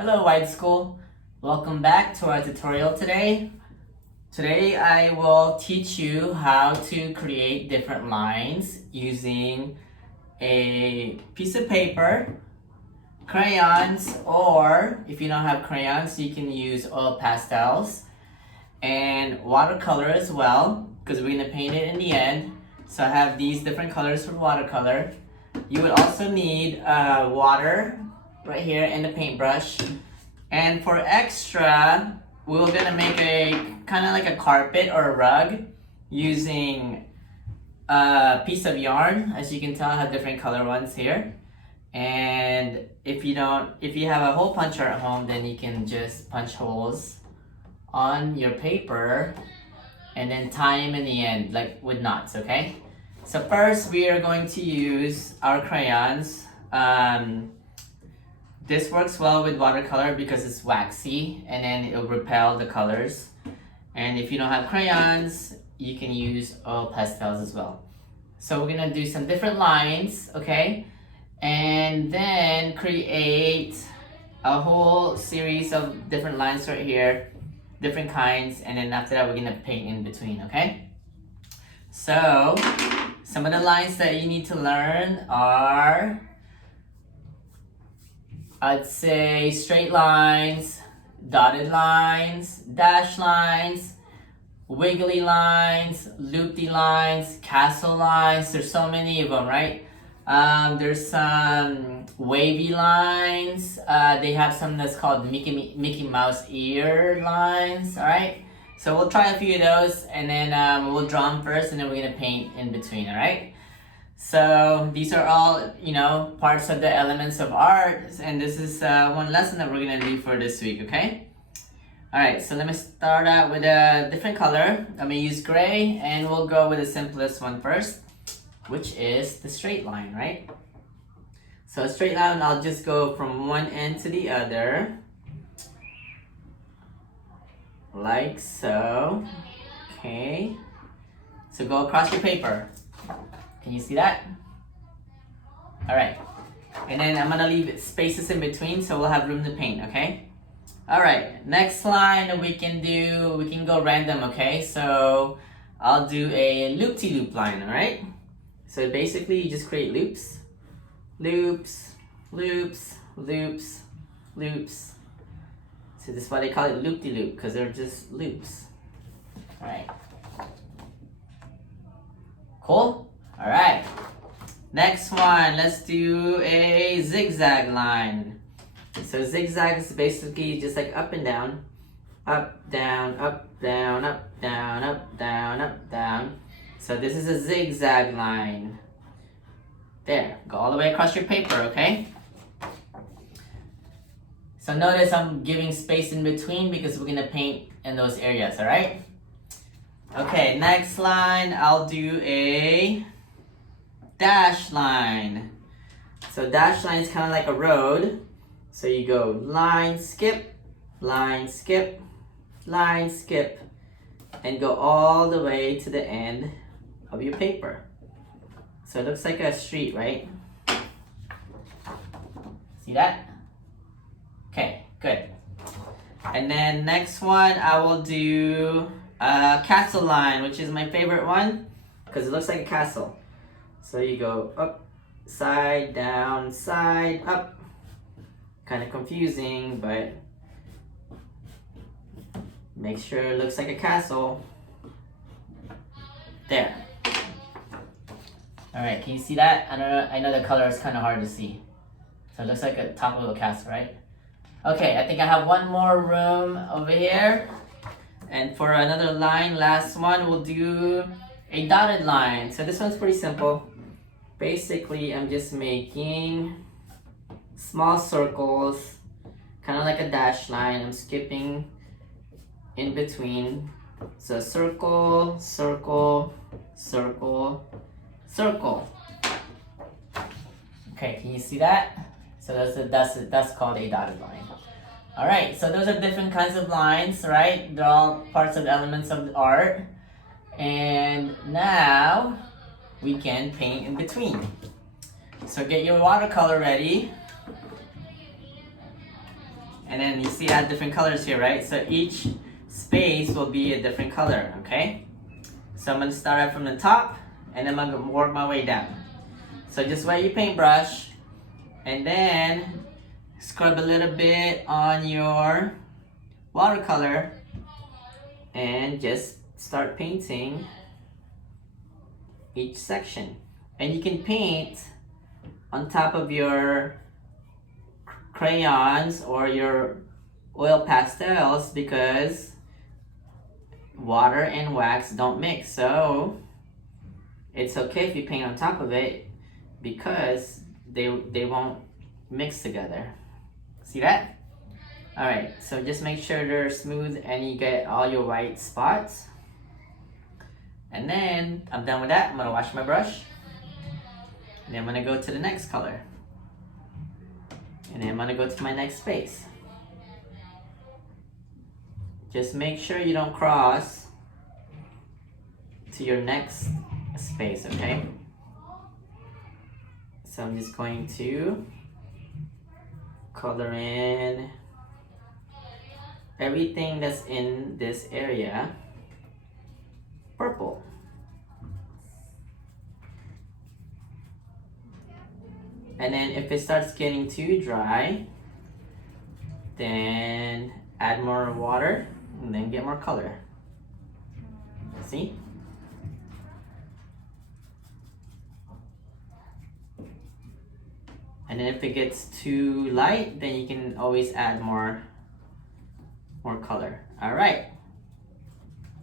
Hello Wide School, welcome back to our tutorial today. Today I will teach you how to create different lines using a piece of paper, crayons, or if you don't have crayons you can use oil pastels and watercolor as well because we're going to paint it in the end. So I have these different colors for watercolor. You would also need water right here and the paintbrush. And for extra, we're gonna make a kind of like a carpet or a rug using a piece of yarn. As you can tell, I have different color ones here. And if you have a hole puncher at home, then you can just punch holes on your paper and then tie them in the end, like with knots, okay? So first, we are going to use our crayons. This works well with watercolor because it's waxy and then it'll repel the colors. And if you don't have crayons, you can use oil pastels as well. So we're gonna do some different lines, okay? And then create a whole series of different lines right here, different kinds, and then after that we're gonna paint in between, okay? So, some of the lines that you need to learn are, I'd say straight lines, dotted lines, dashed lines, wiggly lines, loopy lines, castle lines. There's so many of them, right? There's some wavy lines. They have some that's called Mickey Mouse ear lines, all right? So we'll try a few of those and then we'll draw them first and then we're gonna paint in between, all right? So these are all, parts of the elements of art, and this is one lesson that we're gonna do for this week, okay? All right, so let me start out with a different color. I'm gonna use gray, and we'll go with the simplest one first, which is the straight line, right? So a straight line, I'll just go from one end to the other, like so, okay? So go across your paper. Can you see that? All right, and then I'm gonna leave spaces in between so we'll have room to paint, okay? All right, next line we can go random, okay? So I'll do a loop-de-loop line, all right? So basically you just create loops, loops, loops, loops, loops. So this is why they call it loop-de-loop, because they're just loops. All right. Cool? All right, next one, let's do a zigzag line. So zigzag is basically just like up and down, up, down, up, down, up, down, up, down, up, down. So this is a zigzag line. There, go all the way across your paper, okay? So notice I'm giving space in between because we're gonna paint in those areas, all right? Okay, next line, I'll do a dash line. So dash line is kind of like a road. So you go line, skip, line, skip, line, skip, and go all the way to the end of your paper. So it looks like a street, right? See that? Okay, good. And then next one, I will do a castle line, which is my favorite one because it looks like a castle. So you go up, side, down, side, up. Kind of confusing, but make sure it looks like a castle. There. All right, can you see that? I know the color is kind of hard to see. So it looks like a top of a castle, right? Okay, I think I have one more room over here. And for another line, last one, we'll do a dotted line. So this one's pretty simple. Basically, I'm just making small circles, kind of like a dash line. I'm skipping in between. So circle, circle, circle, circle. Okay, can you see that? So that's called a dotted line. All right, so those are different kinds of lines, right? They're all parts of elements of the art. And now we can paint in between. So get your watercolor ready. And then you see I have different colors here, right? So each space will be a different color, okay? So I'm gonna start out from the top and then I'm gonna work my way down. So just wet your paintbrush and then scrub a little bit on your watercolor and just start painting each section. And you can paint on top of your crayons or your oil pastels because water and wax don't mix. So it's okay if you paint on top of it because they won't mix together. See that? Alright, so just make sure they're smooth and you get all your white spots. And then I'm done with that. I'm gonna wash my brush. And then I'm gonna go to the next color. And then I'm gonna go to my next space. Just make sure you don't cross to your next space, okay? So I'm just going to color in everything that's in this area purple. And then if it starts getting too dry, then add more water and then get more color. See? And then if it gets too light, then you can always add more color. All right.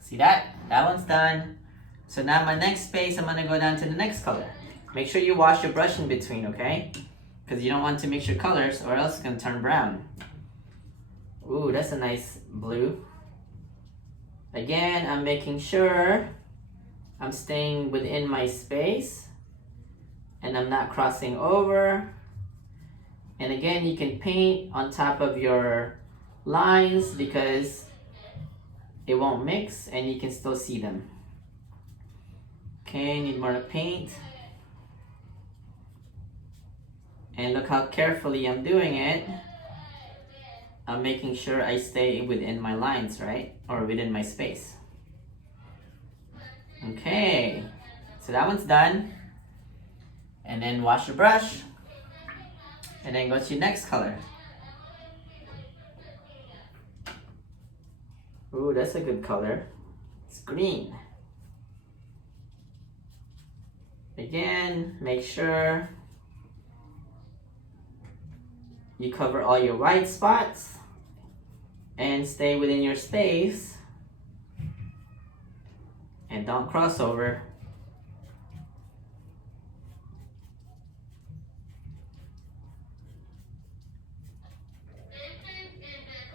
See that? That one's done. So now my next space, I'm gonna go down to the next color. Make sure you wash your brush in between, okay? Because you don't want to mix your colors or else it's gonna turn brown. Ooh, that's a nice blue. Again, I'm making sure I'm staying within my space and I'm not crossing over. And again, you can paint on top of your lines because it won't mix and you can still see them. Okay, need more paint. And look how carefully I'm doing it. I'm making sure I stay within my lines, right? Or within my space. Okay, so that one's done. And then wash your brush. And then go to your next color. Ooh, that's a good color. It's green. Again, make sure you cover all your white spots and stay within your space and don't cross over.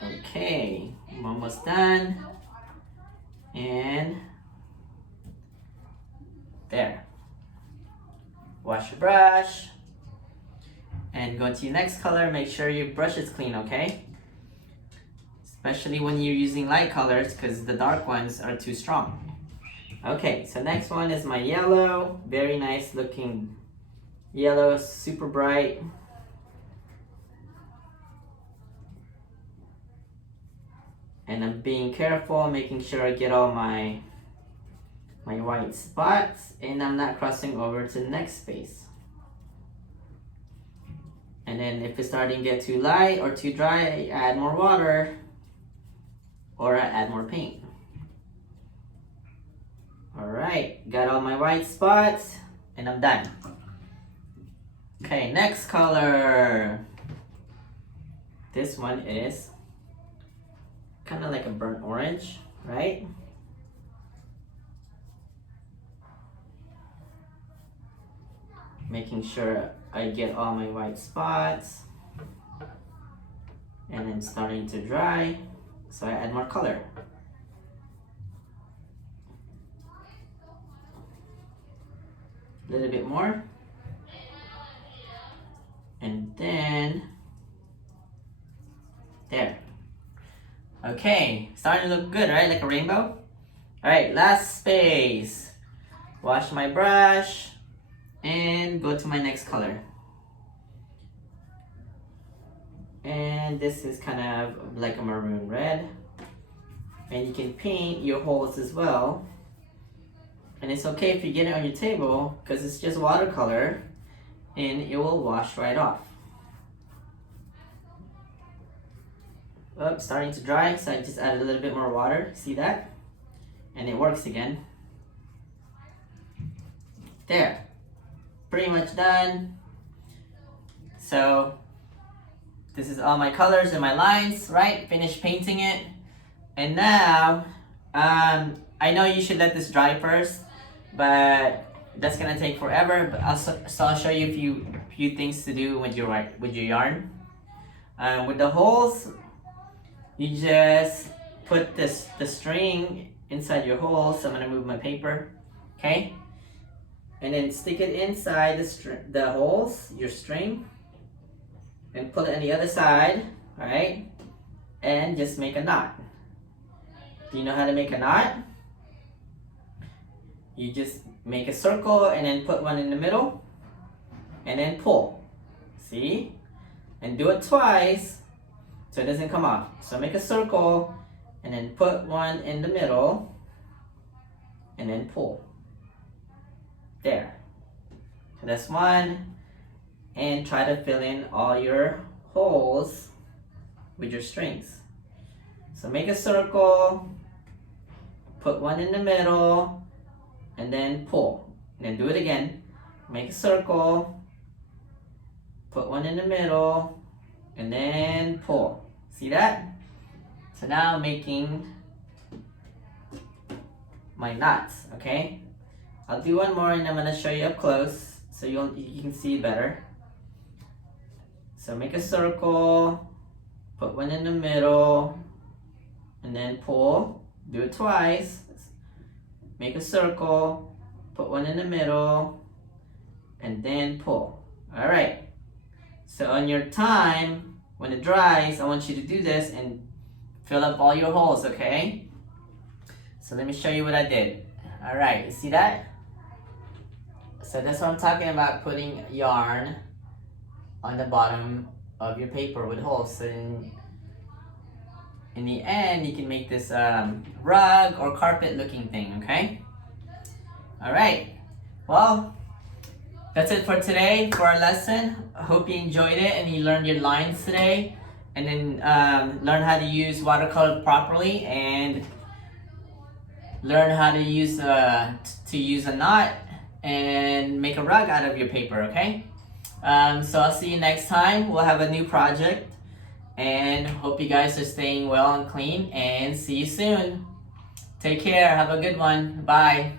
Okay, I'm almost done. And there. Wash your brush. And go to your next color. Make sure your brush is clean, okay? Especially when you're using light colors because the dark ones are too strong. Okay, so next one is my yellow. Very nice looking yellow, super bright. And I'm being careful, making sure I get all my white spots and I'm not crossing over to the next space. And then if it's starting to get too light or too dry, add more water or add more paint. All right, got all my white spots and I'm done. Okay, next color. This one is kind of like a burnt orange, right? Making sure I get all my white spots and then starting to dry, so I add more color. A little bit more. And then there. Okay, starting to look good, right? Like a rainbow. All right, last space. Wash my brush and go to my next color. And and this is kind of like a maroon red. And you can paint your holes as well. And it's okay if you get it on your table because it's just watercolor and it will wash right off. Oops, starting to dry, so I just added a little bit more water. See that? And it works again. There. Pretty much done. So this is all my colors and my lines, right? Finished painting it. And now, I know you should let this dry first, but that's gonna take forever. But I'll show you a few things to do with your yarn. With the holes, you just put the string inside your holes. So I'm gonna move my paper, okay? And then stick it inside the holes, your string, and pull it on the other side, all right? And just make a knot. Do you know how to make a knot? You just make a circle and then put one in the middle and then pull. See? And do it twice so it doesn't come off. So make a circle and then put one in the middle and then pull. There. So that's one. And try to fill in all your holes with your strings. So make a circle, put one in the middle, and then pull. And then do it again. Make a circle, put one in the middle, and then pull. See that? So now I'm making my knots, okay? I'll do one more and I'm gonna show you up close so you can see better. So make a circle, put one in the middle, and then pull. Do it twice. Make a circle, put one in the middle, and then pull. All right. So on your time, when it dries, I want you to do this and fill up all your holes, okay? So let me show you what I did. All right, you see that? So that's what I'm talking about, putting yarn on the bottom of your paper with holes. So in the end, you can make this rug or carpet looking thing, okay? All right, well, that's it for today for our lesson. I hope you enjoyed it and you learned your lines today, and then learn how to use watercolor properly and learn how to use a knot and make a rug out of your paper, okay? So I'll see you next time. We'll have a new project, and hope you guys are staying well and clean, and see you soon. Take care. Have a good one. Bye.